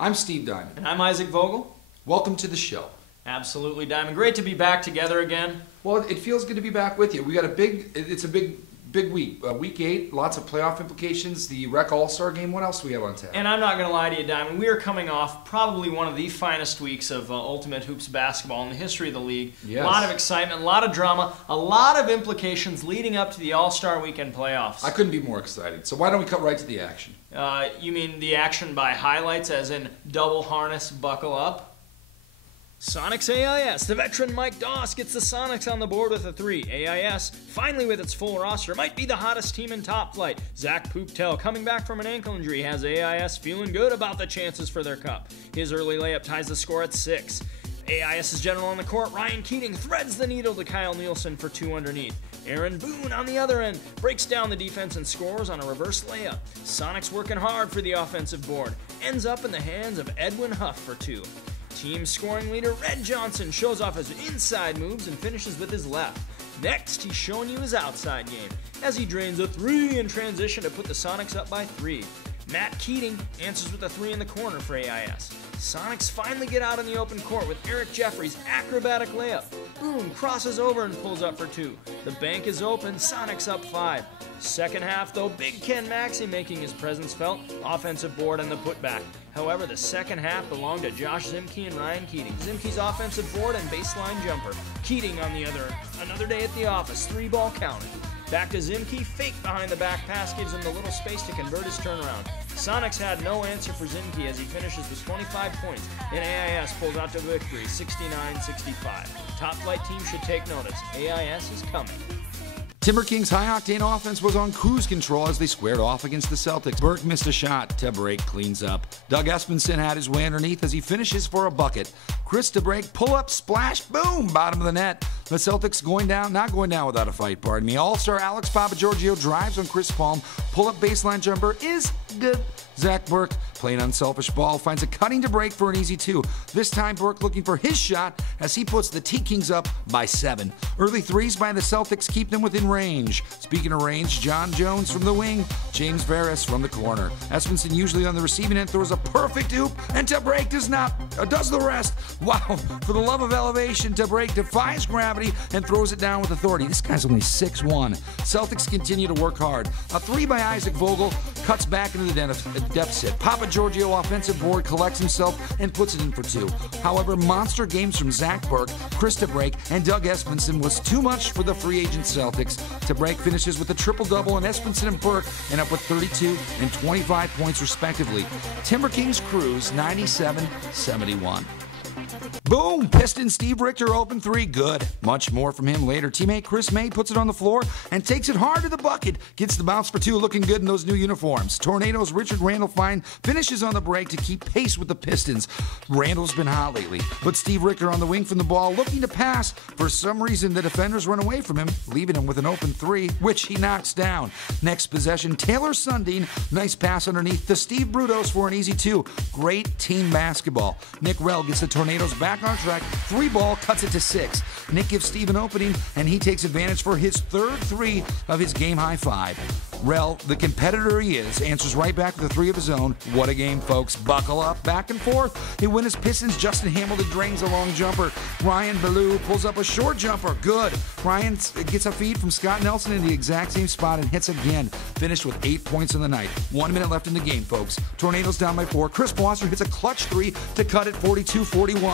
I'm Steve Diamond. And I'm Isaac Vogel. Welcome to the show. Absolutely, Diamond. Great to be back together again. Well, it feels good to be back with you. We got it's a big week. Week 8, lots of playoff implications, the Rec All-Star game. What else do we have on tap? And I'm not going to lie to you, Diamond. We are coming off probably one of the finest weeks of Ultimate Hoops basketball in the history of the league. Yes. A lot of excitement, a lot of drama, a lot of implications leading up to the All-Star Weekend playoffs. I couldn't be more excited. So why don't we cut right to the action? You mean the action by highlights, as in double harness, buckle up? Sonics AIS. The veteran Mike Doss gets the Sonics on the board with a 3. AIS, finally with its full roster, might be the hottest team in top flight. Zach Pooptel, coming back from an ankle injury, has AIS feeling good about the chances for their cup. His early layup ties the score at 6. AIS's general on the court, Ryan Keating, threads the needle to Kyle Nielsen for 2 underneath. Aaron Boone on the other end breaks down the defense and scores on a reverse layup. Sonics working hard for the offensive board. Ends up in the hands of Edwin Huff for 2. Team scoring leader Red Johnson shows off his inside moves and finishes with his left. Next, he's showing you his outside game as he drains a 3 in transition to put the Sonics up by 3. Matt Keating answers with a 3 in the corner for AIS. Sonics finally get out in the open court with Eric Jeffrey's acrobatic layup. Boone crosses over and pulls up for 2. The bank is open, Sonics up 5. Second half, though, Big Ken Maxey making his presence felt, offensive board and the putback. However, the second half belonged to Josh Zimke and Ryan Keating. Zimke's offensive board and baseline jumper. Keating on the other, another day at the office, 3-ball counted. Back to Zimke, fake behind the back pass gives him the little space to convert his turnaround. Sonics had no answer for Zimke as he finishes with 25 points, and AIS pulls out to victory 69-65. Top flight team should take notice. AIS is coming. Timber Kings' high-octane offense was on cruise control as they squared off against the Celtics. Burke missed a shot. TeBrake cleans up. Doug Espenson had his way underneath as he finishes for a bucket. Chris TeBrake, pull-up, splash, boom, bottom of the net. The Celtics not going down without a fight, pardon me. All-star Alex Papagiorgio drives on Chris Palm. Pull-up baseline jumper is good. Zach Burke, playing unselfish ball, finds a cutting TeBrake for an easy 2. This time, Burke looking for his shot as he puts the T-Kings up by 7. Early threes by the Celtics keep them within range. Speaking of range, John Jones from the wing, James Varys from the corner. Espenson usually on the receiving end throws a perfect hoop, and TeBrake does the rest. Wow, for the love of elevation, TeBrake defies gravity and throws it down with authority. This guy's only 6'1". Celtics continue to work hard. A 3 by Isaac Vogel cuts back into the deficit. Papagiorgio offensive board collects himself and puts it in for 2. However, monster games from Zach Burke, Chris TeBrake, and Doug Espenson was too much for the free agent Celtics. TeBrake finishes with a triple-double, and Espenson and Burke end up with 32 and 25 points respectively. Timber Kings cruise 97-71. Boom! Pistons Steve Richter open 3. Good. Much more from him later. Teammate Chris May puts it on the floor and takes it hard to the bucket. Gets the bounce for 2, looking good in those new uniforms. Tornadoes Richard Randall Fine finishes on the break to keep pace with the Pistons. Randall's been hot lately, but Steve Richter on the wing from the ball looking to pass. For some reason, the defenders run away from him, leaving him with an open 3, which he knocks down. Next possession, Taylor Sundin. Nice pass underneath to Steve Brudos for an easy 2. Great team basketball. Nick Rell gets the Tornadoes back on track. 3-ball cuts it to 6. Nick gives Steve an opening, and he takes advantage for his 3rd 3 of his game-high 5. Rell, the competitor he is, answers right back with a 3 of his own. What a game, folks. Buckle up, back and forth. They win his Pistons. Justin Hamilton drains a long jumper. Ryan Ballou pulls up a short jumper. Good. Ryan gets a feed from Scott Nelson in the exact same spot and hits again. Finished with 8 points in the night. 1 minute left in the game, folks. Tornadoes down by 4. Chris Blosser hits a clutch 3 to cut it 42-41.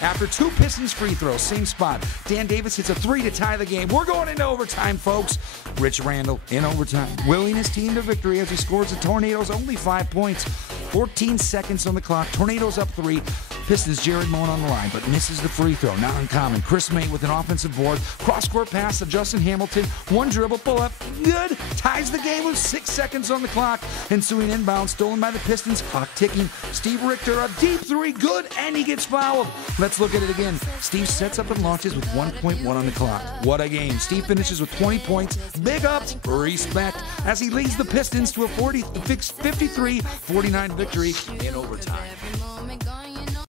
After 2 Pistons free throws, same spot, Dan Davis hits a 3 to tie the game. We're going into overtime, folks. Rich Randall in overtime, willing his team to victory as he scores the Tornadoes only 5 points. 14 seconds on the clock. Tornadoes up 3. Pistons Jared Moan on the line, but misses the free throw. Not uncommon. Chris May with an offensive board. Cross-court pass to Justin Hamilton. 1 dribble, pull-up. Good. Ties the game with 6 seconds on the clock. Ensuing inbound, stolen by the Pistons. Clock ticking. Steve Richter, a deep 3. Good, and he gets fouled. Let's look at it again. Steve sets up and launches with 1.1 on the clock. What a game. Steve finishes with 20 points. Big ups. Respect. As he leads the Pistons to a 53-49 victory in overtime.